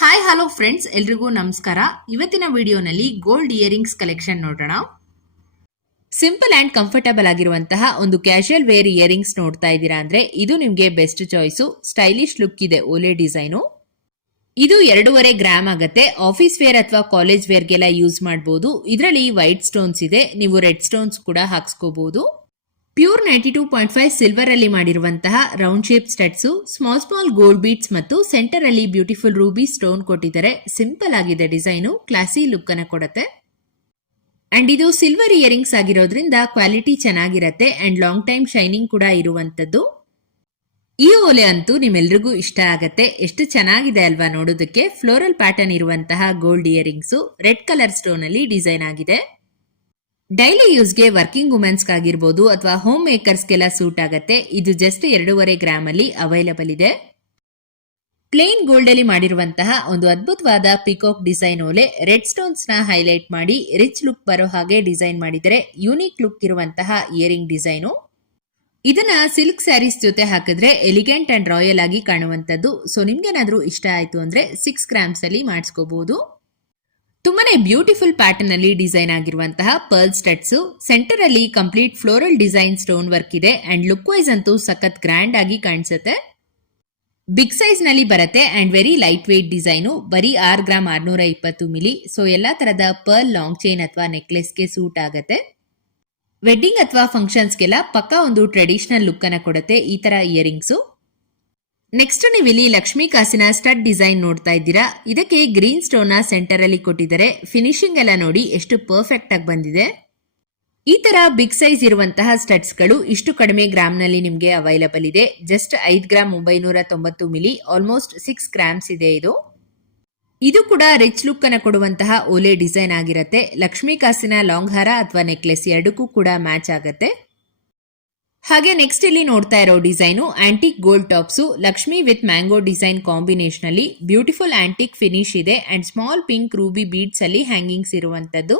Hi hello friends, ಎಲ್ರಿಗೂ ನಮಸ್ಕಾರ. ಇವತ್ತಿನ ವಿಡಿಯೋನಲ್ಲಿ ಗೋಲ್ಡ್ ಇಯರಿಂಗ್ಸ್ ಕಲೆಕ್ಷನ್ ನೋಡೋಣ. ಸಿಂಪಲ್ ಅಂಡ್ ಕಂಫರ್ಟಬಲ್ ಆಗಿರುವಂತಹ ಒಂದು ಕ್ಯಾಶುಯಲ್ ವೇರ್ ಇಯರಿಂಗ್ಸ್ ನೋಡ್ತಾ ಇದ್ದೀರಾ ಅಂದ್ರೆ ಇದು ನಿಮಗೆ ಬೆಸ್ಟ್ ಚಾಯ್ಸು. ಸ್ಟೈಲಿಶ್ ಲುಕ್ ಇದೆ, ಓಲೆ ಡಿಸೈನು. ಇದು 2.5 ಗ್ರಾಮ್ ಆಗುತ್ತೆ. ಆಫೀಸ್ ವೇರ್ ಅಥವಾ ಕಾಲೇಜ್ ವೇರ್ಗೆಲ್ಲ ಯೂಸ್ ಮಾಡಬಹುದು. ಇದರಲ್ಲಿ ವೈಟ್ ಸ್ಟೋನ್ಸ್ ಇದೆ, ನೀವು ರೆಡ್ ಸ್ಟೋನ್ಸ್ ಕೂಡ ಹಾಕ್ಸ್ಕೋಬಹುದು. ಪ್ಯೂರ್ 92.5 ಸಿಲ್ವರ್ ಅಲ್ಲಿ ಮಾಡಿರುವಂತಹ round shape studs, small gold beads ಮತ್ತು ಸೆಂಟರ್ ಅಲ್ಲಿ ಬ್ಯೂಟಿಫುಲ್ ರೂಬಿ ಸ್ಟೋನ್ ಕೊಟ್ಟಿದ್ದಾರೆ. ಸಿಂಪಲ್ ಆಗಿದೆ ಡಿಸೈನು, ಕ್ಲಾಸಿ ಲುಕ್ ಅನ್ನ ಕೊಡುತ್ತೆ. ಅಂಡ್ ಇದು ಸಿಲ್ವರ್ ಇಯರಿಂಗ್ಸ್ ಆಗಿರೋದ್ರಿಂದ ಕ್ವಾಲಿಟಿ ಚೆನ್ನಾಗಿರತ್ತೆ ಅಂಡ್ ಲಾಂಗ್ ಟೈಮ್ ಶೈನಿಂಗ್ ಕೂಡ ಇರುವಂತದ್ದು. ಈ ಓಲೆ ಅಂತೂ ನಿಮ್ಮೆಲ್ರಿಗೂ ಇಷ್ಟ ಆಗತ್ತೆ. ಎಷ್ಟು ಚೆನ್ನಾಗಿದೆ ಅಲ್ವಾ ನೋಡೋದಕ್ಕೆ. ಫ್ಲೋರಲ್ ಪ್ಯಾಟರ್ನ್ ಇರುವಂತಹ gold earrings red colour stone ಅಲ್ಲಿ ಡಿಸೈನ್ ಆಗಿದೆ. ಡೈಲಿ ಯೂಸ್ಗೆ ವರ್ಕಿಂಗ್ ವುಮೆನ್ಸ್ ಆಗಿರ್ಬೋದು ಅಥವಾ ಹೋಮ್ ಮೇಕರ್ಸ್ಗೆಲ್ಲ ಸೂಟ್ ಆಗತ್ತೆ. ಇದು ಜಸ್ಟ್ 2.5 ಗ್ರಾಮ್ ಅಲ್ಲಿ ಅವೈಲಬಲ್ ಇದೆ. ಪ್ಲೇನ್ ಗೋಲ್ಡ್ ಅಲ್ಲಿ ಮಾಡಿರುವಂತಹ ಒಂದು ಅದ್ಭುತವಾದ ಪಿಕಾಕ್ ಡಿಸೈನ್ ಓಲೆ. ರೆಡ್ ಸ್ಟೋನ್ಸ್ ನ ಹೈಲೈಟ್ ಮಾಡಿ ರಿಚ್ ಲುಕ್ ಬರೋ ಹಾಗೆ ಡಿಸೈನ್ ಮಾಡಿದರೆ ಯೂನಿಕ್ ಲುಕ್ ಇರುವಂತಹ ಇಯರಿಂಗ್ ಡಿಸೈನು. ಇದನ್ನ ಸಿಲ್ಕ್ ಸ್ಯಾರೀಸ್ ಜೊತೆ ಹಾಕಿದ್ರೆ ಎಲಿಗೆಂಟ್ ಅಂಡ್ ರಾಯಲ್ ಆಗಿ ಕಾಣುವಂತದ್ದು. ಸೊ ನಿಮ್ಗೇನಾದ್ರೂ ಇಷ್ಟ ಆಯ್ತು ಅಂದ್ರೆ 6 ಗ್ರಾಮ್ಸ್ ಅಲ್ಲಿ ಮಾಡಿಸ್ಕೋಬಹುದು. ತುಂಬಾನೇ ಬ್ಯೂಟಿಫುಲ್ ಪ್ಯಾಟರ್ನ್ ಅಲ್ಲಿ ಡಿಸೈನ್ ಆಗಿರುವಂತಹ ಪರ್ಲ್ ಸ್ಟಡ್ಸ್, ಸೆಂಟರ್ ಅಲ್ಲಿ complete floral design stone work ಇದೆ ಅಂಡ್ ಲುಕ್ ವೈಸ್ ಅಂತೂ ಸಖತ್ ಗ್ರ್ಯಾಂಡ್ ಆಗಿ ಕಾಣಿಸುತ್ತೆ. ಬಿಗ್ ಸೈಜ್ ನಲ್ಲಿ ಬರುತ್ತೆ and very light weight design. ಬರೀ 6 ಗ್ರಾಮ್ 620 ಮಿಲಿ. ಸೊ ಎಲ್ಲಾ ತರದ ಪರ್ಲ್ ಲಾಂಗ್ ಚೈನ್ ಅಥವಾ ನೆಕ್ಲೆಸ್ಗೆ ಸೂಟ್ ಆಗುತ್ತೆ. ವೆಡ್ಡಿಂಗ್ ಅಥವಾ ಫಂಕ್ಷನ್ಸ್ಗೆಲ್ಲ ಪಕ್ಕಾ ಒಂದು ಟ್ರೆಡಿಷನಲ್ ಲುಕ್ ಅನ್ನ ಕೊಡುತ್ತೆ ಈ ತರ ಇಯರಿಂಗ್ಸ್. ನೆಕ್ಸ್ಟ್ ನೀವು ಇಲ್ಲಿ ಲಕ್ಷ್ಮೀ ಕಾಸಿನ ಸ್ಟಡ್ ಡಿಸೈನ್ ನೋಡ್ತಾ ಇದ್ದೀರಾ. ಇದಕ್ಕೆ ಗ್ರೀನ್ ಸ್ಟೋನ್ ನ ಸೆಂಟರ್ ಅಲ್ಲಿ ಕೊಟ್ಟಿದ್ದಾರೆ. ಫಿನಿಶಿಂಗ್ ಎಲ್ಲ ನೋಡಿ ಎಷ್ಟು ಪರ್ಫೆಕ್ಟ್ ಆಗಿ ಬಂದಿದೆ. ಈ ತರ ಬಿಗ್ ಸೈಜ್ ಇರುವಂತಹ ಸ್ಟಡ್ಸ್ ಗಳು ಇಷ್ಟು ಕಡಿಮೆ ಗ್ರಾಮ್ ನಲ್ಲಿ ನಿಮಗೆ ಅವೈಲಬಲ್ ಇದೆ. Just 5 gram 990 milli, almost 6 grams ಇದೆ ಇದು. ಇದು ಕೂಡ ರಿಚ್ ಲುಕ್ ಅನ್ನ ಕೊಡುವಂತಹ ಓಲೆ ಡಿಸೈನ್ ಆಗಿರುತ್ತೆ. ಲಕ್ಷ್ಮೀ ಕಾಸಿನ ಲಾಂಗ್ ಹಾರ ಅಥವಾ ನೆಕ್ಲೆಸ್ ಎರಡಕ್ಕೂ ಕೂಡ ಮ್ಯಾಚ್ ಆಗುತ್ತೆ. ಹಾಗೆ ನೆಕ್ಸ್ಟ್ ಇಲ್ಲಿ ನೋಡ್ತಾ ಇರೋ design antique gold tops. Lakshmi with mango design combination ಅಲ್ಲಿ ಬ್ಯೂಟಿಫುಲ್ ಆಂಟಿಕ್ ಫಿನಿಶ್ ಇದೆ and small pink Ruby beads ಅಲ್ಲಿ ಹ್ಯಾಂಗಿಂಗ್ಸ್ ಇರುವಂತದ್ದು.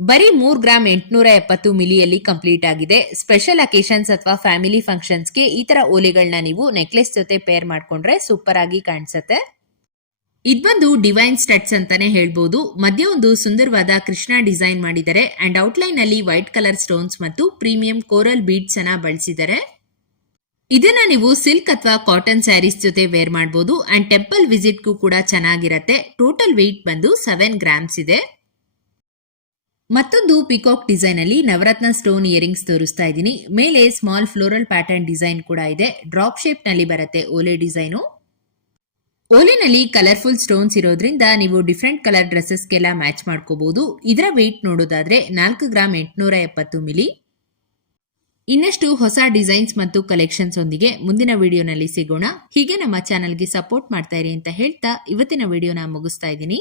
ಬರೀ 3 ಗ್ರಾಮ್ 870 ಮಿಲಿಯಲ್ಲಿ ಕಂಪ್ಲೀಟ್ ಆಗಿದೆ. ಸ್ಪೆಷಲ್ ಅಕೇಶನ್ಸ್ ಅಥವಾ ಫ್ಯಾಮಿಲಿ ಫಂಕ್ಷನ್ಸ್ಗೆ ಈ ತರ ಓಲೆಗಳನ್ನ ನೀವು ನೆಕ್ಲೆಸ್ ಜೊತೆ ಪೇರ್ ಮಾಡ್ಕೊಂಡ್ರೆ ಸೂಪರ್ ಆಗಿ ಕಾಣಿಸುತ್ತೆ. ಇದ್ಬಂದು ಡಿವೈನ್ ಸ್ಟಡ್ಸ್ ಅಂತಾನೆ ಹೇಳ್ಬೋದು. ಮಧ್ಯ ಒಂದು ಸುಂದರವಾದ ಕೃಷ್ಣ ಡಿಸೈನ್ ಮಾಡಿದ್ದಾರೆ ಅಂಡ್ ಔಟ್ಲೈನ್ ಅಲ್ಲಿ ವೈಟ್ ಕಲರ್ ಸ್ಟೋನ್ಸ್ ಮತ್ತು ಪ್ರೀಮಿಯಂ ಕೋರಲ್ ಬೀಡ್ಸ್ ಅನ್ನ ಬಳಸಿದ್ದಾರೆ. ಇದನ್ನ ನೀವು ಸಿಲ್ಕ್ ಅಥವಾ ಕಾಟನ್ ಸ್ಯಾರೀಸ್ ಜೊತೆ ವೇರ್ ಮಾಡಬಹುದು ಅಂಡ್ ಟೆಂಪಲ್ ವಿಸಿಟ್ಗೂ ಕೂಡ ಚೆನ್ನಾಗಿರತ್ತೆ. ಟೋಟಲ್ ವೆಯ್ಟ್ ಬಂದು 7 ಗ್ರಾಮ್ಸ್ ಇದೆ. ಮತ್ತೊಂದು ಪಿಕಾಕ್ ಡಿಸೈನ್ ಅಲ್ಲಿ ನವರತ್ನ ಸ್ಟೋನ್ ಇಯರಿಂಗ್ಸ್ ತೋರಿಸ್ತಾ ಇದ್ದೀನಿ. ಮೇಲೆ ಸ್ಮಾಲ್ ಫ್ಲೋರಲ್ ಪ್ಯಾಟರ್ನ್ ಡಿಸೈನ್ ಕೂಡ ಇದೆ. ಡ್ರಾಪ್ ಶೇಪ್ ನಲ್ಲಿ ಬರುತ್ತೆ ಓಲೆ ಡಿಸೈನು. ಓಲೆನಲ್ಲಿ ಕಲರ್ಫುಲ್ ಸ್ಟೋನ್ಸ್ ಇರೋದ್ರಿಂದ ನೀವು ಡಿಫ್ರೆಂಟ್ ಕಲರ್ ಡ್ರೆಸ್ಸಸ್ಗೆಲ್ಲ ಮ್ಯಾಚ್ ಮಾಡ್ಕೋಬಹುದು. ಇದರ ವೆಯ್ಟ್ ನೋಡೋದಾದ್ರೆ 4 ಗ್ರಾಮ್ 870 ಮಿಲಿ. ಇನ್ನಷ್ಟು ಹೊಸ ಡಿಸೈನ್ಸ್ ಮತ್ತು ಕಲೆಕ್ಷನ್ಸ್ ಒಂದಿಗೆ ಮುಂದಿನ ವಿಡಿಯೋನಲ್ಲಿ ಸಿಗೋಣ. ಹೀಗೆ ನಮ್ಮ ಚಾನಲ್ಗೆ ಸಪೋರ್ಟ್ ಮಾಡ್ತಾ ಇರಿ ಅಂತ ಹೇಳ್ತಾ ಇವತ್ತಿನ ವಿಡಿಯೋನ ಮುಗಿಸ್ತಾ ಇದ್ದೀನಿ.